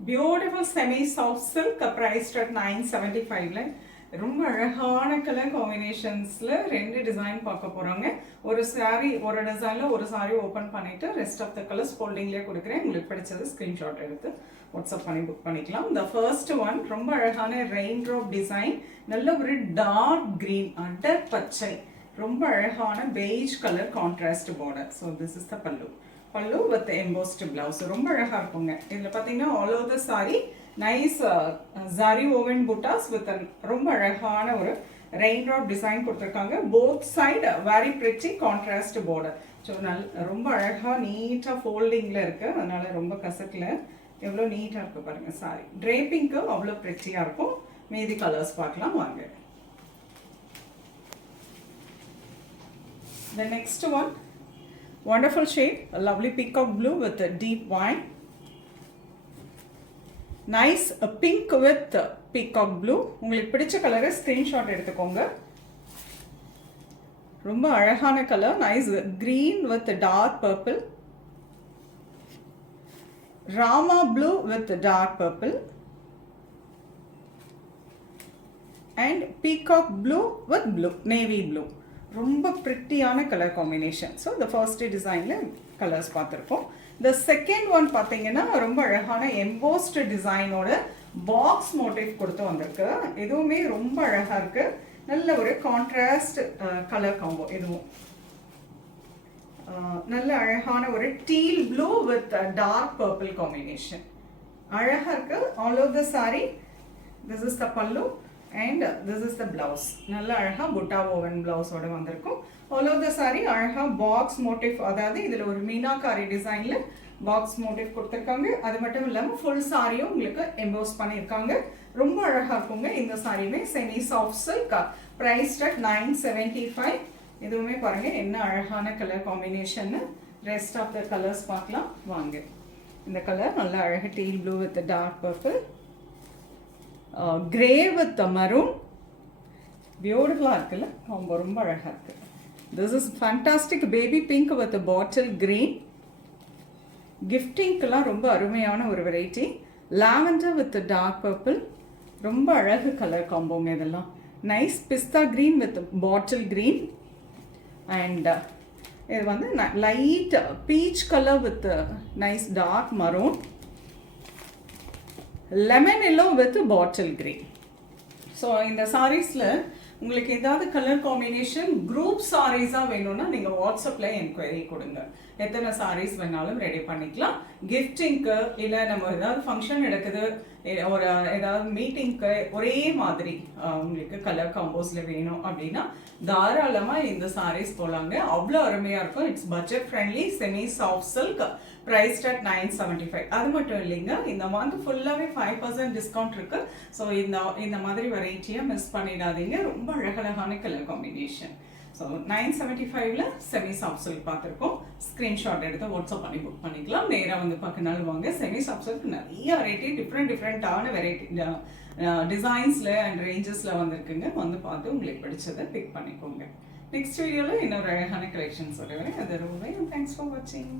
Beautiful semi soft silk priced at 975 ரொம்ப அழகான colour காம்பினேஷன்ஸ்ல ரெண்டு டிசைன் பார்க்க போறாங்க. ஒரு saree ஒரு டிசைன்ல ஒரு saree ஓபன் பண்ணிட்டு ரெஸ்ட் ஆஃப் தி கலர்ஸ் ஃபோல்டிங்லயே கொடுக்கிறேன். உங்களுக்கு பிடிச்சது ஸ்கிரீன்ஷாட் எடுத்து வாட்ஸ்அப் பண்ணி புக் பண்ணிக்கலாம். the first one ரொம்ப அழகான ரெயின் ட்ராப் டிசைன், நல்ல ஒரு டார்க் green அடர் பச்சை, ரொம்ப அழகான beige colour contrast border. so this is the pallu with embossed blouse. ரொம்ப அழகா இருக்குங்க. இதுல பாத்தீங்கன்னா all over the saree nice zari woven buttas with ரொம்ப அழகான ஒரு raindrop design கொடுத்திருக்காங்க. both side very pretty contrast border. so ரொம்ப அழகா நீட்டா ஃபோல்டிங்ல இருக்கு. அதனால ரொம்ப கசக்கல. எவ்வளவு நீட்டா இருக்கு பாருங்க saree. drapingக்கு அவ்வளவு prettyயா இருக்கும். மீதி கலர்ஸ் பார்க்கலாம் வாங்க. the next one wonderful shade, a lovely peacock blue with a deep wine. Nice pink with peacock blue. உங்களுக்கு பிடிச்ச கலரை ஸ்கிரீன்ஷாட் எடுத்துக்கோங்க. ரொம்ப அழகான colour. Nice green with dark purple. Rama blue with dark purple. And peacock blue with blue, navy blue. ரொம்ப பிரிட்டியான colour combination. So இந்த first டிசைனில் colours பார்த்துருக்கோம். the second one பார்த்தீங்கன்னா ரொம்ப அழகான எம்போஸ்ட் டிசைனோட பாக்ஸ் மோட்டிவ் கொடுத்து வந்திருக்கு. எதுவுமே ரொம்ப அழகாக இருக்கு. நல்ல ஒரு கான்ட்ராஸ்ட் கலர் காம்போ. இதுவும் நல்ல அழகான ஒரு teal blue with dark purple combination. அழகாக இருக்கு. All over the sari. This is the pallu and this is the blouse. நல்ல அழகா புட்டா woven blouse ஓட வந்திருக்கும். all over the saree அழகா box motif, அதாவது இதுல ஒரு மீனாகாரி டிசைன்ல box motif கொடுத்திருக்காங்க. அது மட்டும் இல்லாம full saree உங்களுக்கு emboss பண்ணிருக்காங்க. ரொம்ப அழகா இருக்குங்க. இந்த சாரியுமே semi soft silk priced at 975. இதுவுமே பாருங்க என்ன அழகான colour combination. Rest of the colours பார்க்கலாம் வாங்க. இந்த கலர் நல்ல அழகா teal blue with dark purple, grey with maroon. பியூட்டிஃபுல்லா இருக்குல்ல, ரொம்ப அழகா இருக்கு. this is fantastic baby pink with a bottle green. giftingக்குலாம் ரொம்ப அருமையான ஒரு variety. lavender with the dark purple. ரொம்ப அழகு கலர் காம்போங்க இதெல்லாம். nice pista green with bottle green. and இது வந்து light peach color with nice dark maroon. lemon yellow with bottle green. So இந்த சாரீஸில் உங்களுக்கு ஏதாவது கலர் காம்பினேஷன் குரூப் சாரீஸாக வேணும்னா நீங்கள் வாட்ஸ்அப்பில் என்கொயரி கொடுங்க. எத்தனை சாரீஸ் வேணாலும் ரெடி பண்ணிக்கலாம். கிஃப்டிங்க்கு இல்லை நம்ம ஏதாவது ஃபங்க்ஷன் நடக்குது, ஒரு ஏதாவது மீட்டிங்க்கு ஒரே மாதிரி உங்களுக்கு கலர் காம்போஸில் வேணும் அப்படின்னா தாராளமாக இந்த சாரீஸ் போகலாங்க. அவ்வளோ அருமையாக இருக்கும். It's budget friendly semi soft silk priced at 975. அது மட்டும் இல்லைங்க, இந்த மந்த் ஃபுல்லாகவே 5% டிஸ்கவுண்ட் இருக்கு. ஸோ இந்த மாதிரி வெரைட்டியை மிஸ் பண்ணிடாதீங்க. ரொம்ப அழகழகான கலர் காம்பினேஷன். ஸோ 975ல செமி சாஃப்ட் சில்க் பார்த்துருக்கோம். ஸ்க்ரீன்ஷாட் எடுத்து வாட்ஸ்அப் பண்ணி புக் பண்ணிக்கலாம். நேராக வந்து பார்க்கனாலும் வாங்க. செமி சாஃப்ட் சில்க் நிறைய வெரைட்டி டிஃப்ரெண்டான வெரைட்டி டிசைன்ஸில் அண்ட் ரேஞ்சஸில் வந்திருக்குங்க. வந்து பார்த்து உங்களுக்கு பிடிச்சதை பிக் பண்ணிக்கோங்க. நெக்ஸ்ட் வீடியோவில் இன்னொரு அழகான கலெக்ஷன்ஸ் வருவேன். அது ரொம்ப தேங்க்ஸ் ஃபார் வாட்சிங்.